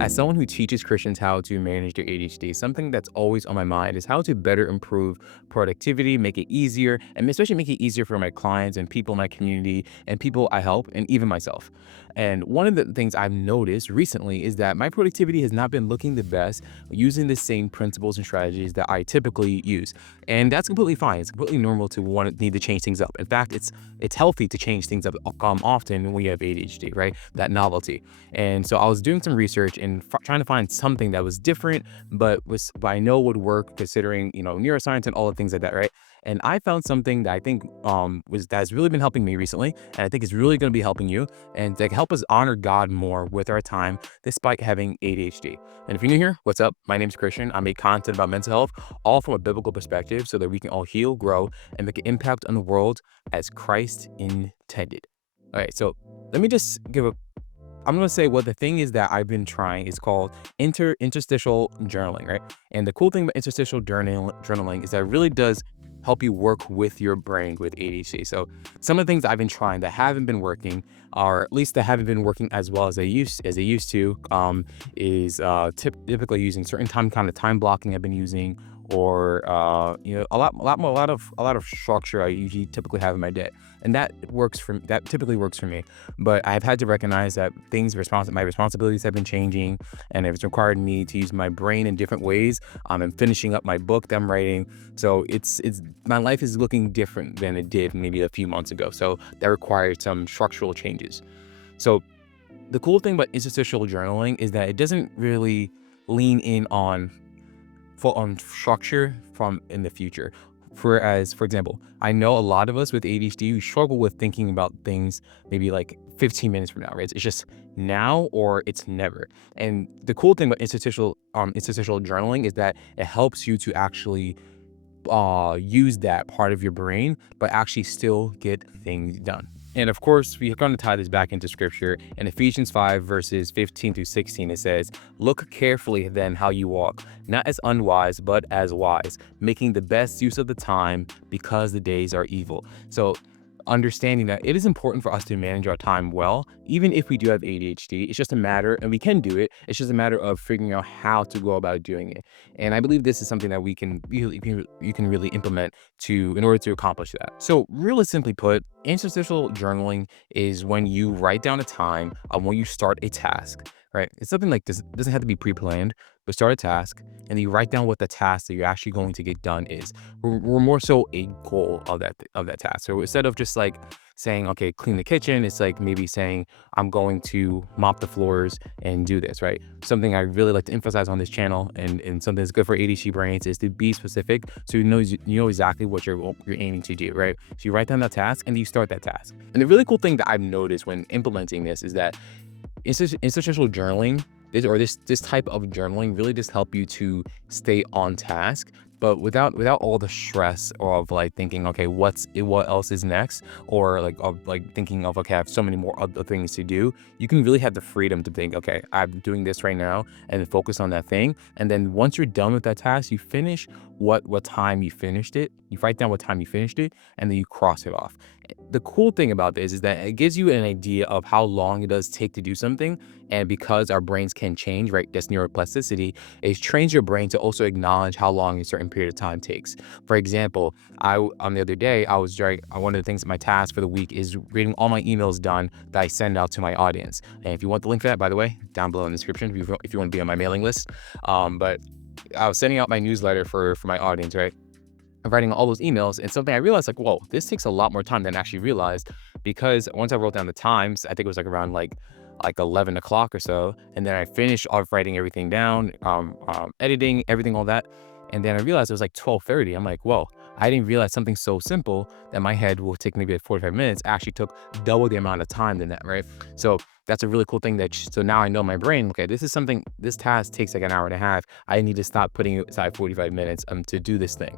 As someone who teaches Christians how to manage their ADHD, something that's always on my mind is how to better improve productivity, make it easier, and especially make it easier for my clients and people in my community and people I help, and even myself. And one of the things I've noticed recently is that my productivity has not been looking the best using the same principles and strategies that I typically use. And that's completely fine. It's completely normal to need to change things up. In fact, it's healthy to change things up often when you have ADHD, right? That novelty. And so I was doing some research and trying to find something that was different, but I know would work considering neuroscience and all the things like that, right? And I found something that I think was that's really been helping me recently, and I think is really going to be helping you, and to help us honor God more with our time despite having ADHD. And if you're new here, what's up? My name's Christian. I make content about mental health, all from a biblical perspective, so that we can all heal, grow, and make an impact on the world as Christ intended. All right, so let me just give a I'm gonna say what the thing is that I've been trying is called interstitial journaling, right? And the cool thing about interstitial journaling is that it really does help you work with your brain with ADHD. So some of the things I've been trying that haven't been working, or at least that haven't been working as well as they used to, is typically using certain kind of time blocking I've been using, or a lot of structure I usually typically have in my day, and that typically works for me. But I've had to recognize that my responsibilities have been changing, and it's required me to use my brain in different ways. I'm finishing up my book that I'm writing, so it's my life is looking different than it did maybe a few months ago. So that required some structural changes. So the cool thing about interstitial journaling is that it doesn't really lean in on full on structure from in the future. Whereas, for example, I know a lot of us with ADHD who struggle with thinking about things maybe like 15 minutes from now, right? It's just now or it's never. And the cool thing about interstitial journaling is that it helps you to actually use that part of your brain, but actually still get things done. And of course, we're going to tie this back into scripture. In Ephesians 5, verses 15 through 16, it says, "Look carefully then how you walk, not as unwise, but as wise, making the best use of the time because the days are evil." So understanding that it is important for us to manage our time well, even if we do have ADHD. It's just a matter, and we can do it. It's just a matter of figuring out how to go about doing it. And I believe this is something that you can really implement in order to accomplish that. So, really simply put, interstitial journaling is when you write down a time when you start a task. Right? It's something like this. It doesn't have to be pre-planned, but start a task, and then you write down what the task that you're actually going to get done is. We're more so a goal of that task. So instead of just like saying, okay, clean the kitchen, it's like maybe saying, I'm going to mop the floors and do this, right? Something I really like to emphasize on this channel, and something that's good for ADHD brains, is to be specific, so you know exactly what you're aiming to do, right? So you write down that task and you start that task. And the really cool thing that I've noticed when implementing this is that institutional journaling, this type of journaling really just help you to stay on task, but without all the stress of like thinking, okay, what else is next, or like of like thinking of, okay, I have so many more other things to do. You can really have the freedom to think, okay, I'm doing this right now, and then focus on that thing. And then once you're done with that task, you finish what time you finished it. You write down what time you finished it, and then you cross it off. The cool thing about this is that it gives you an idea of how long it does take to do something. And because our brains can change, right? That's neuroplasticity. It trains your brain to also acknowledge how long a certain period of time takes. For example, on the other day, I was during one of the things, my task for the week is reading all my emails done that I send out to my audience. And if you want the link for that, by the way, down below in the description, if you want to be on my mailing list. But I was sending out my newsletter for my audience, right? Of writing all those emails, and something I realized, like, whoa, this takes a lot more time than I actually realized, because once I wrote down the times, I think it was like around like 11 o'clock or so, and then I finished off writing everything down, editing everything, all that, and then I realized it was like 12:30. I'm like, whoa, I didn't realize something so simple that my head will take maybe like 45 minutes actually took double the amount of time than that, right? So that's a really cool thing so now I know my brain, okay, this task takes like an hour and a half. I need to stop putting aside 45 minutes to do this thing.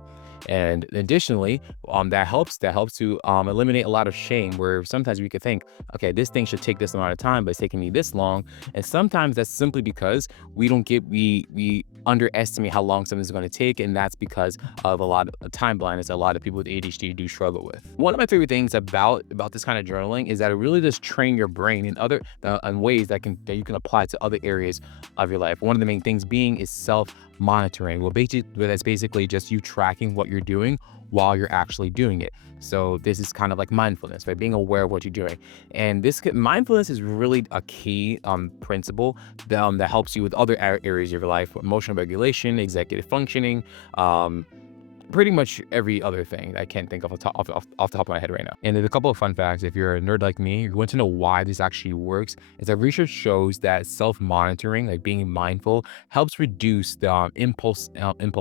And additionally, that helps to eliminate a lot of shame, where sometimes we could think, okay, this thing should take this amount of time, but it's taking me this long. And sometimes that's simply because we underestimate how long something's going to take, and that's because of a lot of time blindness a lot of people with ADHD do struggle with. One of my favorite things about this kind of journaling is that it really does train your brain in other in ways that you can apply to other areas of your life. One of the main things being is self monitoring. That's basically just you tracking what you're doing while you're actually doing it. So this is kind of like mindfulness, right? Being aware of what you're doing. And mindfulness is really a key principle that helps you with other areas of your life: emotional regulation, executive functioning, um, pretty much every other thing I can't think of off the top of my head right now. And there's a couple of fun facts. If you're a nerd like me, you want to know why this actually works. Is that research shows that self-monitoring, like being mindful, helps reduce the impulse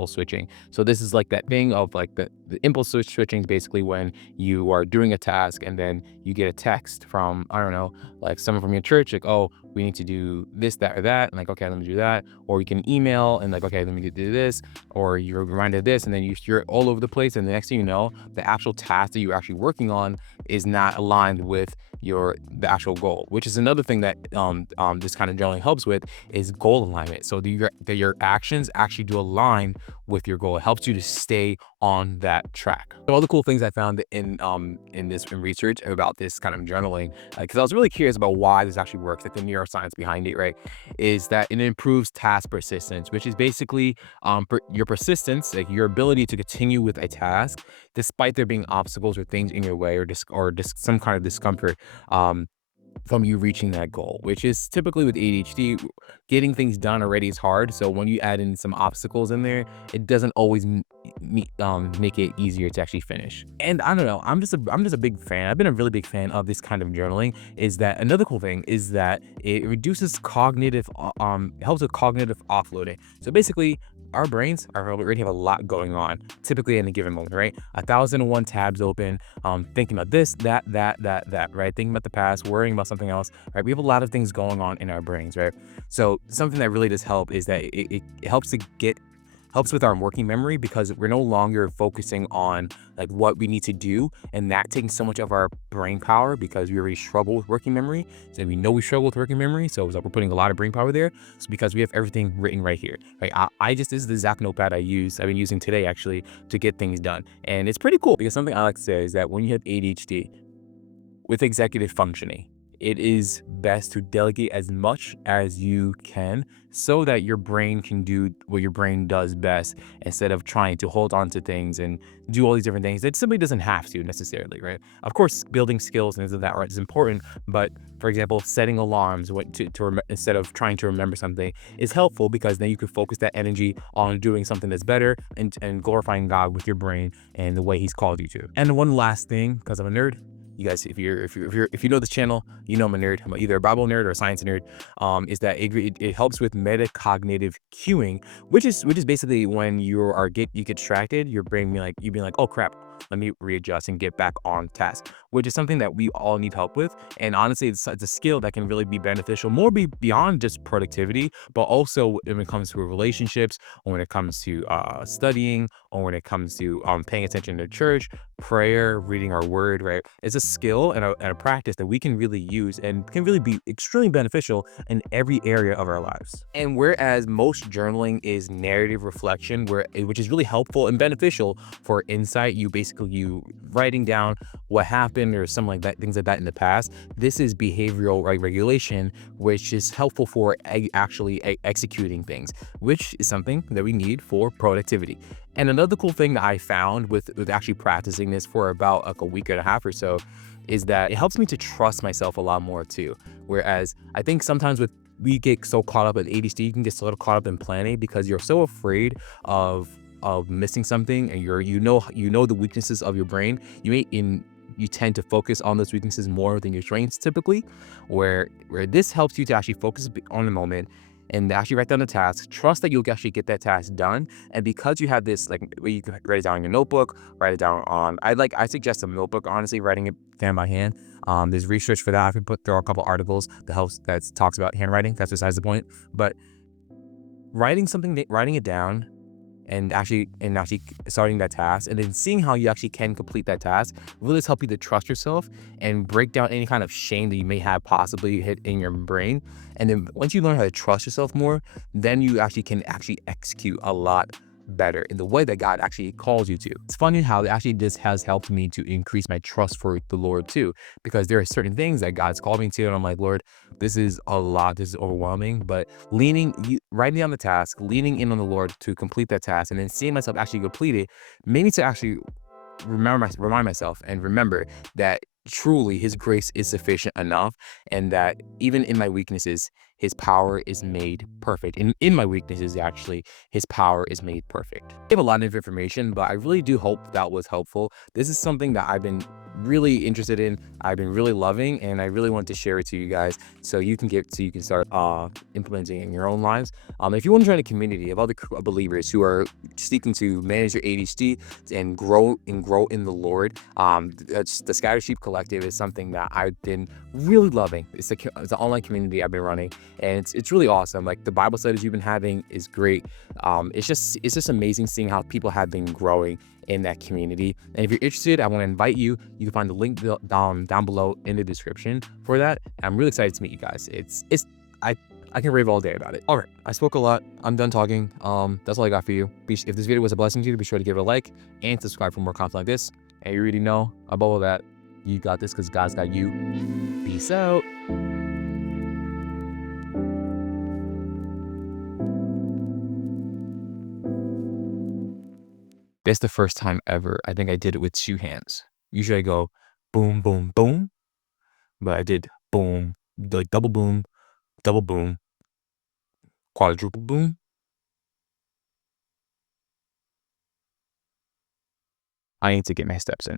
switching. So this is like that thing of like the impulse switching is basically when you are doing a task and then you get a text from, I don't know, like someone from your church, like, oh, we need to do this, that, or that. And like, okay, let me do that. Or you can email and like, okay, let me do this. Or you're reminded of this, and then you're all over the place. And the next thing you know, the actual task that you're actually working on is not aligned with the actual goal, which is another thing that this kind of journaling helps with, is goal alignment. So that your actions actually do align with your goal. It helps you to stay on that track. So all the cool things I found in research about this kind of journaling, because I was really curious about why this actually works, like the neuroscience behind it, right? Is that it improves task persistence, which is basically your persistence, like your ability to continue with a task despite there being obstacles or things in your way, or some kind of discomfort um, from you reaching that goal, which is typically with ADHD, getting things done already is hard. So when you add in some obstacles in there, it doesn't always make it easier to actually finish. And I don't know, I'm just a big fan. I've been a really big fan of this kind of journaling. Is that another cool thing is that it reduces helps with cognitive offloading. So basically, our brains already have a lot going on, typically in a given moment, right? 1,001 tabs open, thinking about this, that, right? Thinking about the past, worrying about something else, right? We have a lot of things going on in our brains, right? So something that really does help is that it helps with our working memory, because we're no longer focusing on like what we need to do, and that taking so much of our brain power, because we already struggle with working memory. So we know we struggle with working memory, so it's like we're putting a lot of brain power there. So because we have everything written right here, right? This is the exact notepad I've been using today actually to get things done, and it's pretty cool because something I like to say is that when you have ADHD with executive functioning, it is best to delegate as much as you can so that your brain can do what your brain does best, instead of trying to hold on to things and do all these different things. It simply doesn't have to necessarily, right? Of course, building skills and things of that right is important, but for example, setting alarms instead of trying to remember something is helpful, because then you can focus that energy on doing something that's better, and glorifying God with your brain and the way He's called you to. And one last thing, because I'm a nerd, you guys, if you know this channel, you know I'm a nerd. I'm either a Bible nerd or a science nerd. Is that it helps with metacognitive cueing, which is basically when you get distracted, your brain be like, oh crap, let me readjust and get back on task, which is something that we all need help with. And honestly, it's a skill that can really be beneficial, beyond just productivity, but also when it comes to relationships, or when it comes to studying, or when it comes to paying attention to church, prayer, reading our word, right? It's a skill and a practice that we can really use and can really be extremely beneficial in every area of our lives. And whereas most journaling is narrative reflection, which is really helpful and beneficial for insight, you writing down what happened or something like that, things like that in the past. This is behavioral regulation, which is helpful for actually executing things, which is something that we need for productivity. And another cool thing that I found with actually practicing this for about like a week and a half or so, is that it helps me to trust myself a lot more too. Whereas I think sometimes we get so caught up in ADHD, you can get so caught up in planning because you're so afraid of missing something, and you know the weaknesses of your brain. You tend to focus on those weaknesses more than your strengths typically, where this helps you to actually focus on the moment and actually write down the task, trust that you'll actually get that task done. And because you have this, like, where you can write it down in your notebook, write it down on, I suggest a notebook, honestly, writing it down by hand. There's research for that. I can throw a couple articles that talks about handwriting. That's besides the point. But writing it down and actually starting that task, and then seeing how you actually can complete that task really does help you to trust yourself and break down any kind of shame that you may have possibly hit in your brain. And then once you learn how to trust yourself more, then you actually can actually execute a lot better in the way that God actually calls you to. It's funny how it actually this has helped me to increase my trust for the Lord too, because there are certain things that God's called me to, and I'm like, Lord, this is a lot, this is overwhelming. But writing down the task, leaning in on the Lord to complete that task, and then seeing myself actually complete it, made me to actually remind myself and remember that truly his grace is sufficient enough, and that even in my weaknesses his power is made perfect. In my weaknesses, actually, his power is made perfect. I have a lot of information, but I really do hope that was helpful. This is something that I've been really interested in, I've been really loving, and I really want to share it to you guys so you can start implementing in your own lives. If you want to join a community of other believers who are seeking to manage their ADHD and grow in the Lord, that's the Scattered Sheep Collective is something that I've been really loving. It's an online community I've been running, and it's really awesome. Like the Bible studies you've been having is great. It's just amazing seeing how people have been growing in that community. And if you're interested, I want to invite you. You can find the link down below in the description for that. I'm really excited to meet you guys. I I can rave all day about it. All right, I spoke a lot. I'm done talking. That's all I got for you. If this video was a blessing to you, be sure to give it a like and subscribe for more content like this. And you already know about all that. You got this because God's got you. Peace out. This is the first time ever I think I did it with two hands. Usually I go boom, boom, boom, but I did boom, like double boom, quadruple boom. I need to get my steps in.